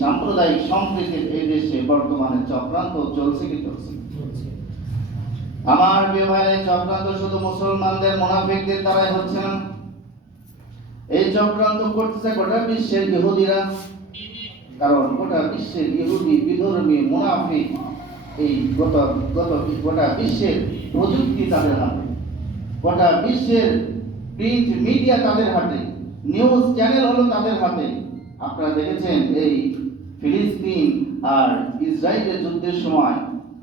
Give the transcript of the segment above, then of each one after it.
সাম্প্রদায়িক সম্প্রীতির এই দেশে বর্তমানে চক্রান্ত চলছে কি চলছে? আমার প্রিয় ভাইরা, চক্রান্ত শুধু মুসলমানদের মুনাফিকদের দ্বারাই হচ্ছে না, এই চক্রান্ত করতেছে গোটা বিশ্বের ইহুদিরা। কারণ গোটা বিশ্বের ইহুদি বিধর্মী মুনাফিক, এই গোটা বিশ্বের প্রযুক্তি তাদের হাতে, গোটা বিশ্বের প্রিন্ট মিডিয়া তাদের হাতে, নিউজ চ্যানেল হলো তাদের হাতে। আপনারা দেখেছেন এই ফিলিস্তিন আর ইসরায়েলের যুদ্ধের সময়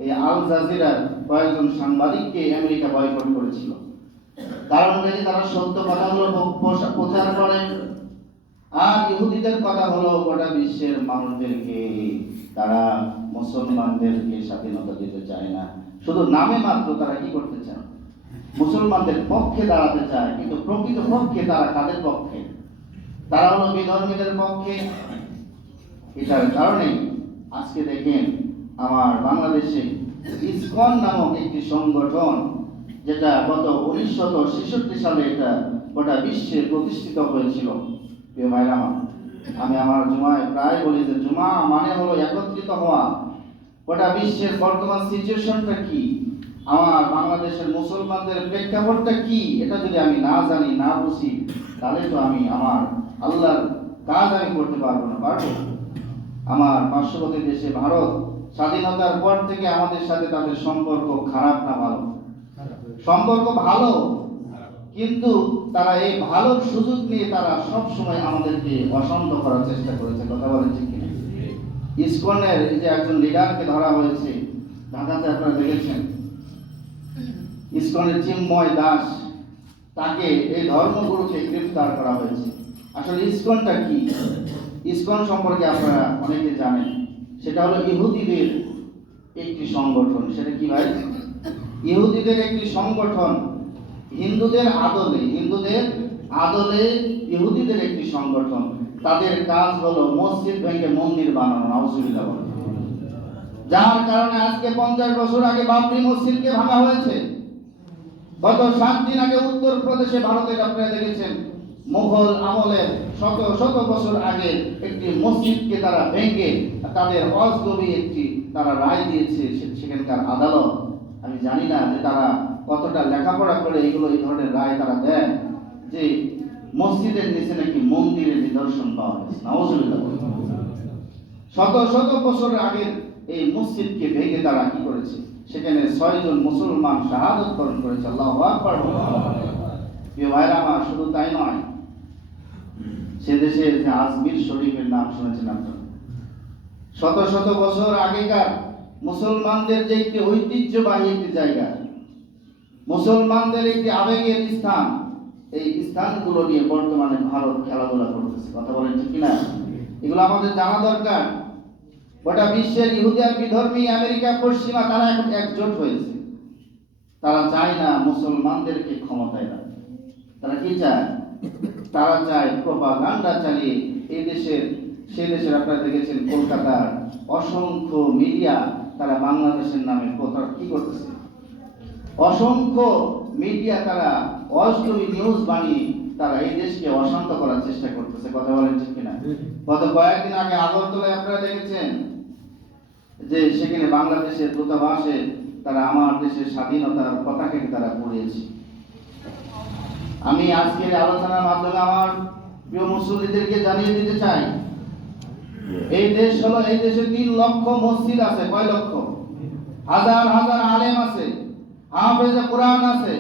এই আল জাজিরার কয়েকজন সাংবাদিককে আমেরিকা বয়কট করেছিল। কারণ যদি তারা সত্য কথাগুলো প্রচার করে, আর ইহুদিদের কথা হলো গোটা বিশ্বের মানুষদেরকে তারা মুসলমানদেরকে স্বাধীনতা দিতে চায় না, শুধু নামে মাত্র তারা কি করতে চায়, মুসলমানদের পক্ষে দাঁড়াতে চায়, কিন্তু প্রকৃত পক্ষে তারা কাদের পক্ষে? তারা হলো বিধর্মীদের পক্ষে। এটার কারণে আজকে দেখেন আমার বাংলাদেশে ইসকন নামক একটি সংগঠন, যেটা গত 1966 সালে এটা গোটা বিশ্বে প্রতিষ্ঠিত হয়েছিল। প্রিয় ভাইরা, আমি আমার জুমায় প্রায় বলি যে জুমা মানে হলো একত্রিত হওয়া। গোটা বিশ্বের বর্তমান সিচুয়েশনটা কি, আমার বাংলাদেশের মুসলমানদের প্রেক্ষাপটটা কি, এটা যদি আমি না জানি, না বুঝি, তাহলে তো আমি আমার আল্লাহর কাজ আমি করতে পারবো না। আমার পার্শ্ববর্তী দেশে ভারত স্বাধীনতার পর থেকে আমাদের সাথে তাদের সম্পর্ক খারাপ না ভালো? সম্পর্ক ভালো, কিন্তু তারা এই ভালোর সুযোগ নিয়ে তারা সব সময় আমাদেরকে অশান্ত করার চেষ্টা করেছে। কথা বলেন ঠিক কিনা? ইসকনের যে একজন লিডারকে ধরা হয়েছে ঢাকাতে, আপনারা দেখেছেন, ইসকনের চিন্ময় দাস, তাকে এই ধর্মগুরুকে গ্রেফতার করা হয়েছে। আসলে ইসকনটা কি? ইসকন সম্পর্কে আপনারা অনেকে জানেন, সেটা হলো ইহুদিদের একটি সংগঠন। সেটা কি ভাই? ইহুদিদের একটি সংগঠন, হিন্দুদের আদলে ইহুদিদের একটি সংগঠন। তাদের কাজ হলো মসজিদ ভেঙে মন্দির বানানো। নাউজুবিল্লাহ। যার কারণে আজকে 50 বছর আগে বাবরি মসজিদকে ভাঙা হয়েছে। গত 7 দিন আগে উত্তরপ্রদেশে ভারতের, আপনারা দেখেছেন, মুঘল আমলের শত বছর আগে একটি মসজিদকে তারা ভেঙে তাদের অজগবি একটি তারা রায় দিয়েছে সেখানকার আদালত। আমি জানি না যে তারা কতটা লেখাপড়া করে এগুলো এই ধরনের রায় তারা দেয়, যে মসজিদের নিচে নাকি মন্দিরের নিদর্শন পাওয়া গেছে। নাউজুবিল্লাহ। শত বছর আগের এই মসজিদকে ভেঙে তারা কি করেছে, সেখানে 6 জন মুসলমান শাহাদত বরণ করেছে। আল্লাহু আকবার। প্রিয় ভাইরা আমার, শুধু তাই নয়, সে দেশের যে আজমির শরীফের নাম শুনেছেন আপনারা? শত বছর আগেকার মুসলমানদের যে একটি ঐতিহ্যবাহী একটি জায়গা, মুসলমানদের একটি আবেগের স্থান, এই স্থানগুলো নিয়ে বর্তমানে ভারত খেলাধুলা করতেছে। কথা বলেন ঠিক কিনা? এগুলো আমাদের জানা দরকার। গোটা বিশ্বের ইহুদি আর বিধর্মী আমেরিকা, পশ্চিমা, তারা এখন একজোট হয়েছে। তারা চায় না মুসলমানদেরকে ক্ষমতায় রাখতে। তারা কি চায়? তারা চায় প্রপাগান্ডা চালিয়ে সে দেশের আপনারা দেখেছেন কলকাতার অসংখ্য মিডিয়া তারা বাংলাদেশের নামে কি করতেছে, অসংখ্য মিডিয়া তারা অশ্লীল নিউজ বানিয়ে তারা এই দেশকে অশান্ত করার চেষ্টা করতেছে। কথা বলেন ঠিক কিনা? গত কয়েকদিন আগে আগরতলায় আপনারা দেখেছেন যে সেখানে বাংলাদেশের দূতাবাসে তারা আমার দেশের স্বাধীনতার পতাকাকে তারা পুড়িয়েছে। আমি আজকের আলোচনার মাধ্যমে আমার প্রিয় মুসল্লিদেরকে জানিয়ে দিতে চাই, এই দেশে 3 লক্ষ মসজিদ আছে। কয় লক্ষ? হাজার আলেম আছে, হাফেজে কোরআন আছে।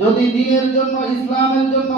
যদি দ্বীনের জন্য, ইসলামের জন্য